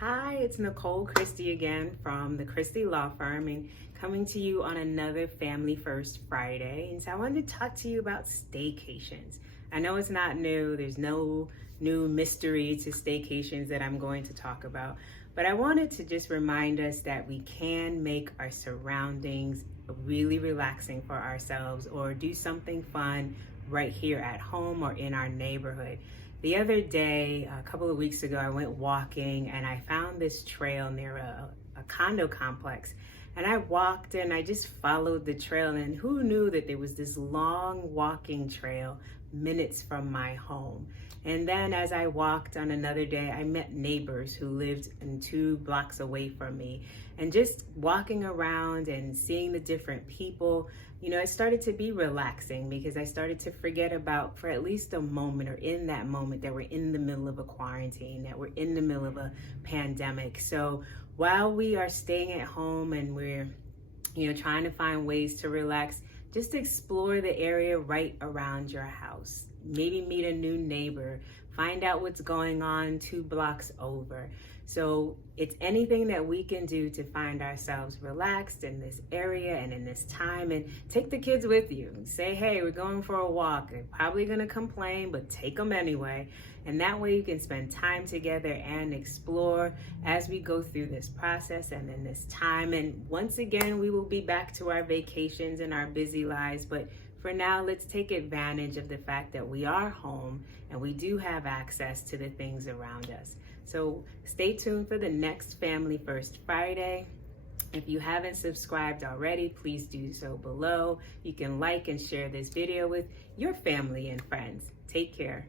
Hi, it's Nicole Christie again from the Christie Law Firm and coming to you on another Family First Friday. And so I wanted to talk to you about staycations. I know it's not new, there's no new mystery to staycations that I'm going to talk about, but I wanted to just remind us that we can make our surroundings really relaxing for ourselves or do something fun right here at home or in our neighborhood. The other day, a couple of weeks ago, I went walking and I found this trail near a condo complex. And I walked and I just followed the trail, and who knew that there was this long walking trail minutes from my home. And then as I walked on another day, I met neighbors who lived in 2 blocks away from me. And just walking around and seeing the different people, it started to be relaxing because I started to forget about, for at least a moment or in that moment, that we're in the middle of a quarantine, that we're in the middle of a pandemic. So while we are staying at home and we're, trying to find ways to relax, just explore the area right around your house. Maybe meet a new neighbor, find out what's going on 2 blocks over. So it's anything that we can do to find ourselves relaxed in this area and in this time, and take the kids with you. Say, hey, we're going for a walk. They're probably gonna complain, but take them anyway. And that way you can spend time together and explore as we go through this process and in this time. And once again, we will be back to our vacations and our busy lives, but for now, let's take advantage of the fact that we are home and we do have access to the things around us. So stay tuned for the next Family First Friday. If you haven't subscribed already, please do so below. You can like and share this video with your family and friends. Take care.